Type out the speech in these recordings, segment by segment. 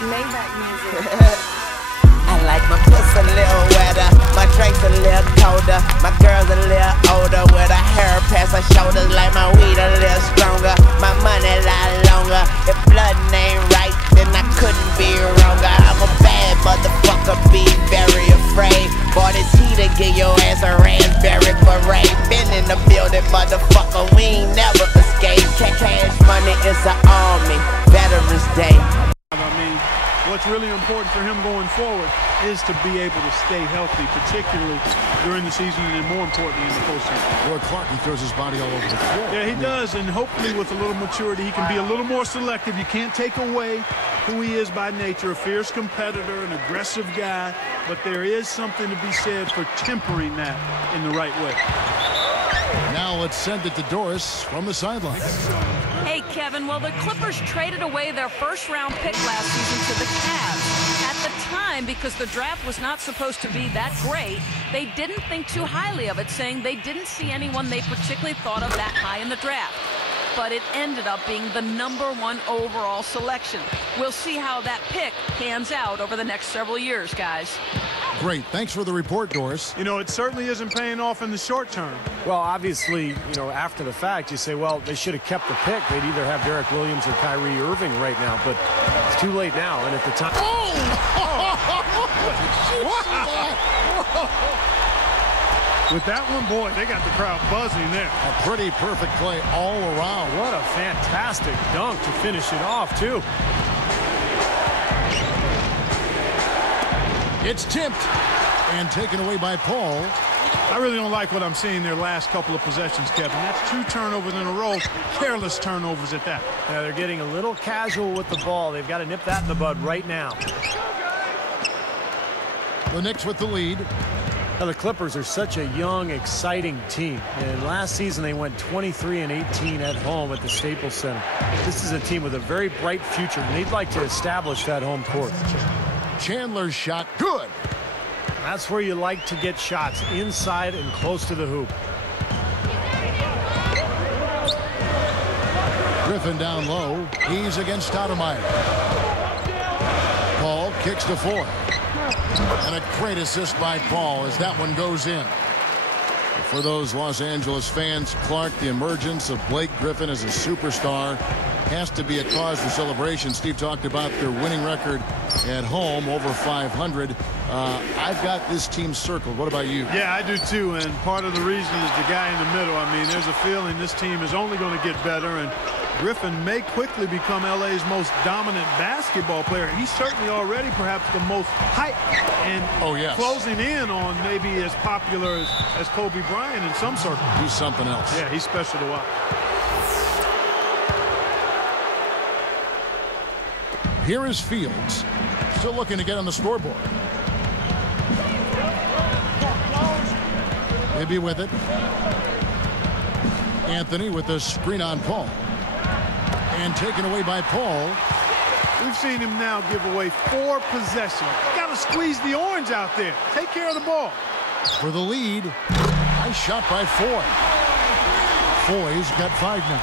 Maybach music. I like my pussy a little wetter, my drinks a little colder, my girls a little older, with her hair past her shoulders, like my weed a little stronger, my money a lot longer. If blood ain't right, then I couldn't be wronger. I'm a bad motherfucker, be very afraid. Boy, this heater give your ass a raspberry beret. Been in the building, motherfucker, we ain't never escape. Cash money is an army, Veterans Day. I mean, what's really important for him going forward is to be able to stay healthy, particularly during the season and more importantly in the postseason. Boy, Clark, he throws his body all over the floor. Yeah, he does, and hopefully with a little maturity, he can be a little more selective. You can't take away who he is by nature, a fierce competitor, an aggressive guy, but there is something to be said for tempering that in the right way. Now let's send it to Doris from the sidelines. Hey, Kevin, well, the Clippers traded away their first-round pick last season to the Cavs. At the time, because the draft was not supposed to be that great, they didn't think too highly of it, saying they didn't see anyone they particularly thought of that high in the draft. But it ended up being the #1 overall selection. We'll see how that pick pans out over the next several years, guys. Great. Thanks for the report, Doris. You know, it certainly isn't paying off in the short term. Well, obviously, you know, after the fact, you say, well, they should have kept the pick. They'd either have Derek Williams or Kyrie Irving right now, but it's too late now. And at the time... With that one, boy, they got the crowd buzzing there. A pretty perfect play all around. What a fantastic dunk to finish it off, too. It's tipped and taken away by Paul. I really don't like what I'm seeing their last couple of possessions, Kevin. That's 2 turnovers in a row, careless turnovers at that. Yeah, they're getting a little casual with the ball. They've got to nip that in the bud right now. The Knicks with the lead. Now, the Clippers are such a young, exciting team. And last season, they went 23-18 at home at the Staples Center. This is a team with a very bright future, and they'd like to establish that home court. Chandler's shot, good. That's where you like to get shots, inside and close to the hoop. Griffin down low. He's against Stoudemire. Paul kicks to Foy. And a great assist by Paul as that one goes in. For those Los Angeles fans, Clark, the emergence of Blake Griffin as a superstar has to be a cause for celebration. Steve talked about their winning record at home, over 500. I've got this team circled. What about you? Yeah, I do too, and part of the reason is the guy in the middle. I mean, there's a feeling this team is only going to get better, and Griffin may quickly become LA's most dominant basketball player. He's certainly already perhaps the most hyped and closing in on maybe as popular as Kobe Bryant in some circles. He's something else. Yeah, he's special to watch. Here is Fields, still looking to get on the scoreboard. Maybe with it. Anthony with the screen on Paul. And taken away by Paul. We've seen him now give away 4 possessions. Got to squeeze the orange out there. Take care of the ball. For the lead. Nice shot by Foy. Foy's got 5 now.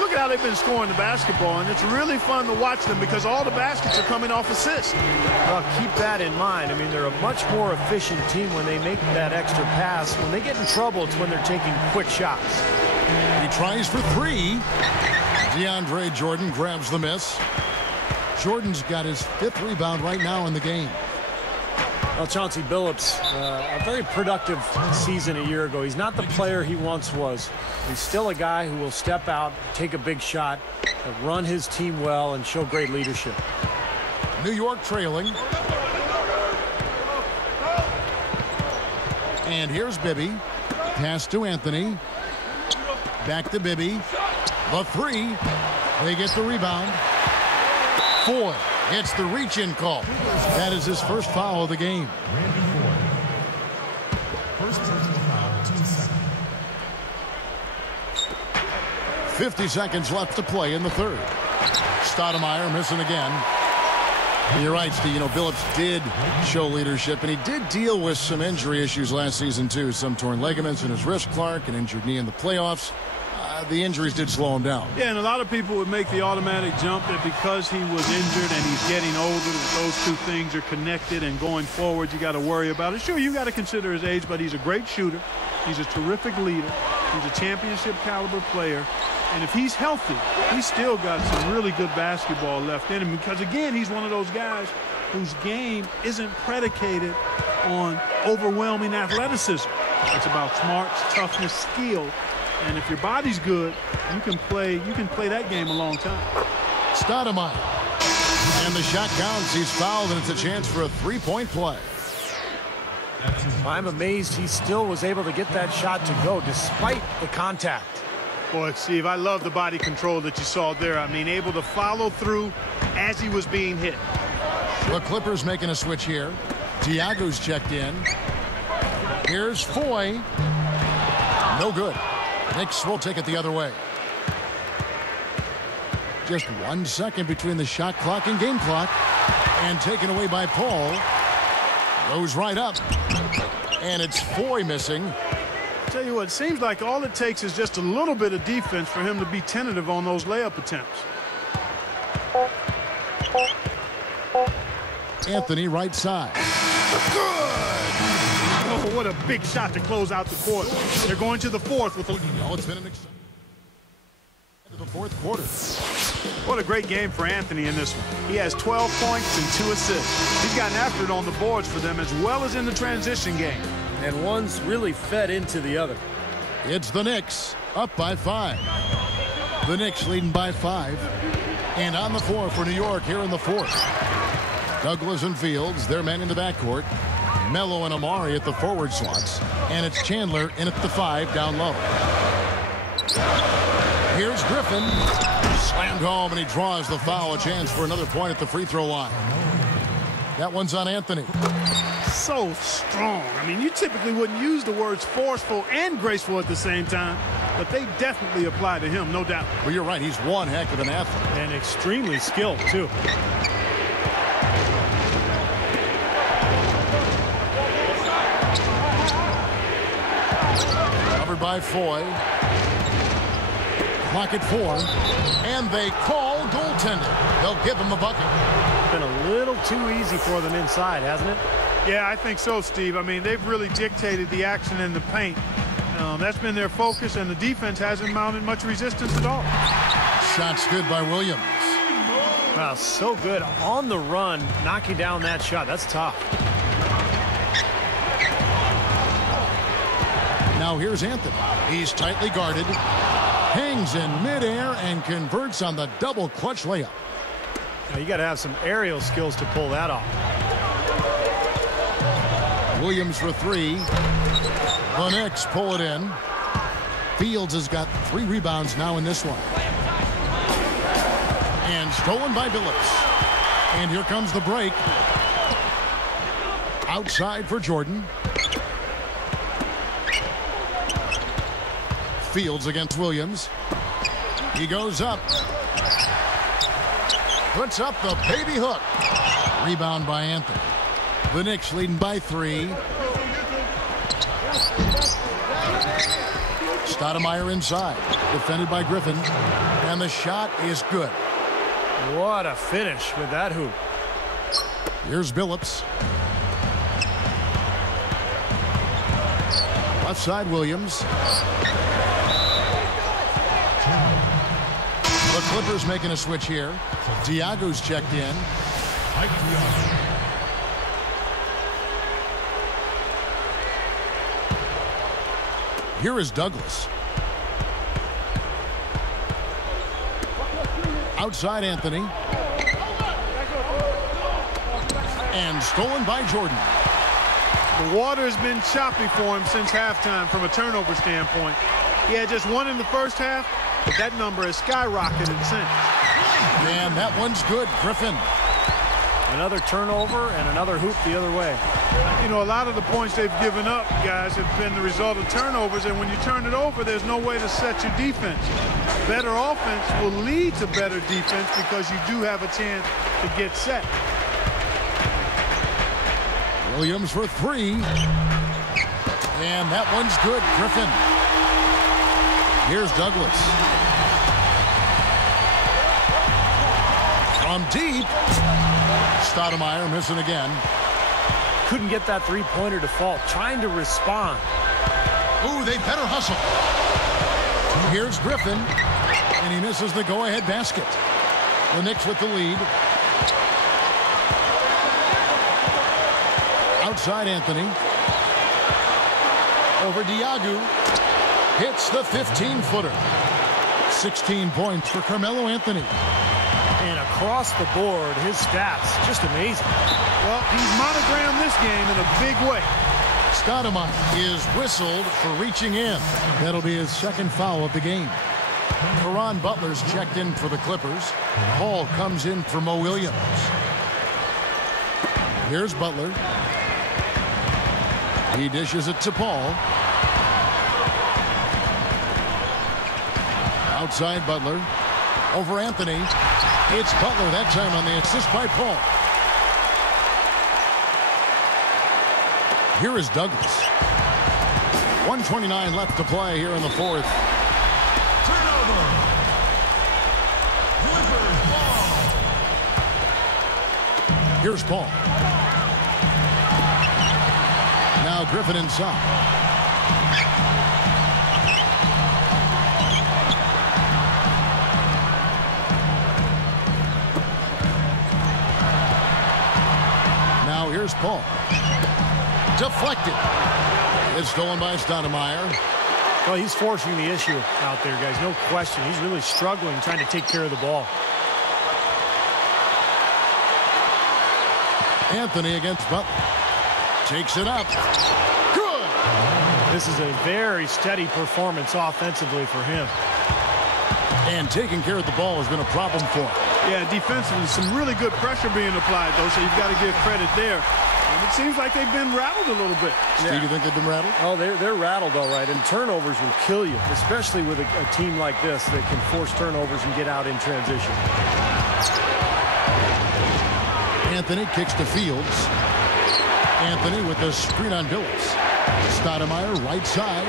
Look at how they've been scoring the basketball, and it's really fun to watch them because all the baskets are coming off assists. Well, keep that in mind. I mean, they're a much more efficient team when they make that extra pass. When they get in trouble, it's when they're taking quick shots. He tries for 3. DeAndre Jordan grabs the miss. Jordan's got his 5th rebound right now in the game. Well, Chauncey Billups, a very productive season a year ago. He's not the player he once was. He's still a guy who will step out, take a big shot, run his team well, and show great leadership. New York trailing. And here's Bibby. Pass to Anthony. Back to Bibby. The 3. They get the rebound. Foy. It's the reach-in call. That is his first foul of the game. First personal foul, 2 seconds. 50 seconds left to play in the third. Stoudemire missing again. You're right, Steve. You know, Billups did show leadership, and he did deal with some injury issues last season, too. Some torn ligaments in his wrist, Clark, an injured knee in the playoffs. The injuries did slow him down. Yeah, and a lot of people would make the automatic jump that because he was injured and he's getting older, that those two things are connected, and going forward you got to worry about it. Sure, you got to consider his age, but he's a great shooter. He's a terrific leader. He's a championship caliber player. And if he's healthy, he's still got some really good basketball left in him, because, again, he's one of those guys whose game isn't predicated on overwhelming athleticism. It's about smarts, toughness, skill. And if your body's good, you can play that game a long time. Stoudemire. And the shot counts. He's fouled, and it's a chance for a three-point play. I'm amazed he still was able to get that shot to go despite the contact. Boy, Steve, I love the body control that you saw there. I mean, able to follow through as he was being hit. The Clippers making a switch here. Tiago's checked in. Here's Foy. No good. Knicks will take it the other way. Just 1 second between the shot clock and game clock. And taken away by Paul. Goes right up. And it's Foy missing. Tell you what, it seems like all it takes is just a little bit of defense for him to be tentative on those layup attempts. Anthony right side. Oh, what a big shot to close out the quarter. They're going to the fourth with a... Oh, it's been an exciting to the fourth quarter. What a great game for Anthony in this one. He has 12 points and 2 assists. He's gotten after it on the boards for them as well as in the transition game. And one's really fed into the other. It's the Knicks up by 5. The Knicks leading by 5. And on the floor for New York here in the fourth. Douglas and Fields, their men in the backcourt. Melo and Amari at the forward slots. And it's Chandler in at the 5 down low. Here's Griffin. Slammed home, and he draws the foul. A chance for another point at the free throw line. That one's on Anthony. So strong. I mean, you typically wouldn't use the words forceful and graceful at the same time, but they definitely apply to him, no doubt. Well, you're right. He's one heck of an athlete. And extremely skilled, too. Covered by Foy. Clock at 4. And they call goaltending. They'll give him a bucket. Been a little too easy for them inside, hasn't it? Yeah, I think so, Steve. I mean, they've really dictated the action in the paint. That's been their focus, and the defense hasn't mounted much resistance at all. Shot's good by Williams. Wow, so good on the run, knocking down that shot. That's tough. Now here's Anthony. He's tightly guarded. Hangs in midair and converts on the double clutch layup. Now, you got to have some aerial skills to pull that off. Williams for 3. The Knicks pull it in. Fields has got 3 rebounds now in this one. And stolen by Billups. And here comes the break. Outside for Jordan. Fields against Williams. He goes up. Puts up the baby hook. Rebound by Anthony. The Knicks leading by 3. Stoudemire inside. Defended by Griffin. And the shot is good. What a finish with that hoop. Here's Billups. Left side Williams. The Clippers making a switch here. Tiago's checked in. Here is Douglas. Outside Anthony. And stolen by Jordan. The water has been choppy for him since halftime from a turnover standpoint. He had just 1 in the first half, but that number has skyrocketed since. And that one's good. Griffin. Another turnover and another hoop the other way. You know, a lot of the points they've given up, guys, have been the result of turnovers, and when you turn it over, there's no way to set your defense. Better offense will lead to better defense because you do have a chance to get set. Williams for 3. And that one's good. Griffin. Here's Douglas. From deep. Stoudemire missing again. Couldn't get that three-pointer to fall. Trying to respond. Ooh, they better hustle. Here's Griffin. And he misses the go-ahead basket. The Knicks with the lead. Outside Anthony. Over Diagu. Hits the 15-footer. 16 points for Carmelo Anthony. And across the board, his stats, just amazing. Well, he's monogrammed this game in a big way. Stoudemire is whistled for reaching in. That'll be his second foul of the game. Caron Butler's checked in for the Clippers. Paul comes in for Mo Williams. Here's Butler. He dishes it to Paul. Outside Butler. Over Anthony. It's Butler that time on the assist by Paul. Here is Douglas. 1:29 left to play here in the fourth. Turnover. Clippers ball. Here's Paul. Now Griffin inside. Now here's Paul. Deflected. It's stolen by Stoudemire. Well, he's forcing the issue out there, guys. No question. He's really struggling trying to take care of the ball. Anthony against Butler. Takes it up. Good. This is a very steady performance offensively for him. And taking care of the ball has been a problem for him. Yeah, defensively, some really good pressure being applied, though, so you've got to give credit there. And it seems like they've been rattled a little bit. Steve, you think they've been rattled? Oh, they're rattled all right, and turnovers will kill you, especially with a team like this that can force turnovers and get out in transition. Anthony kicks to Fields. Anthony with the screen on Billups. Stoudemire right side.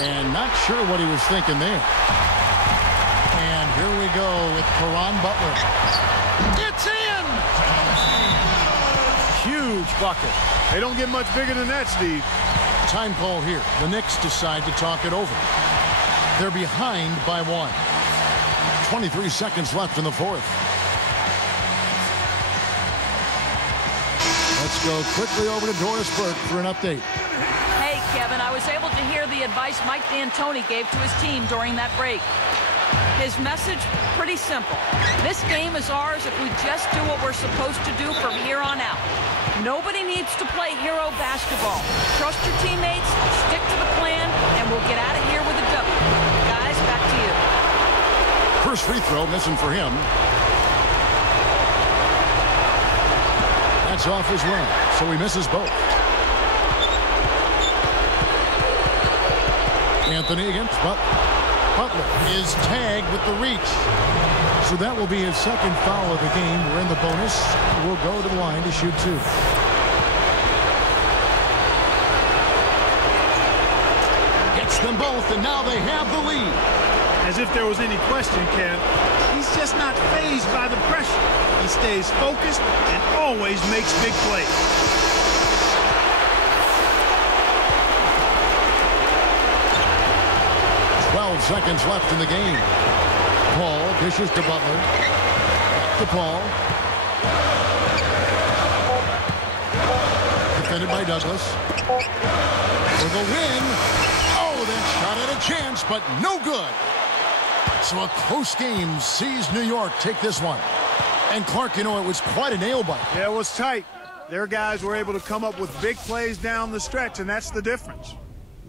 And not sure what he was thinking there. And here we go with Caron Butler. It's in! Huge bucket. They don't get much bigger than that, Steve. Time call here. The Knicks decide to talk it over. They're behind by 1. 23 seconds left in the fourth. Let's go quickly over to Doris Burke for an update. Hey, Kevin, I was able to hear the advice Mike D'Antoni gave to his team during that break. His message, pretty simple. This game is ours if we just do what we're supposed to do from here on out. Nobody needs to play hero basketball. Trust your teammates, stick to the plan, and we'll get out of here with a W. Guys, back to you. First free throw missing for him. That's off as well, so he misses both. Anthony against Butler. Butler is tagged with the reach. So that will be his second foul of the game. We're in the bonus. We'll go to the line to shoot 2. Gets them both, and now they have the lead. As if there was any question, Kev. He's just not fazed by the pressure. He stays focused and always makes big plays. Seconds left in the game. Paul dishes to Butler. Back to Paul. Defended by Douglas. For the win. Oh, that shot at a chance, but no good. So a close game sees New York take this one. And Clark, you know, it was quite a nail-biter. Yeah, it was tight. Their guys were able to come up with big plays down the stretch, and that's the difference.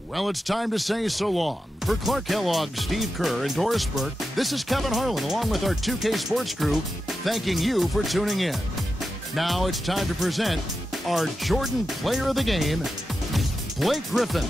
Well, it's time to say so long. For Clark Kellogg, Steve Kerr, and Doris Burke, this is Kevin Harlan along with our 2K Sports crew thanking you for tuning in. Now it's time to present our Jordan Player of the Game, Blake Griffin.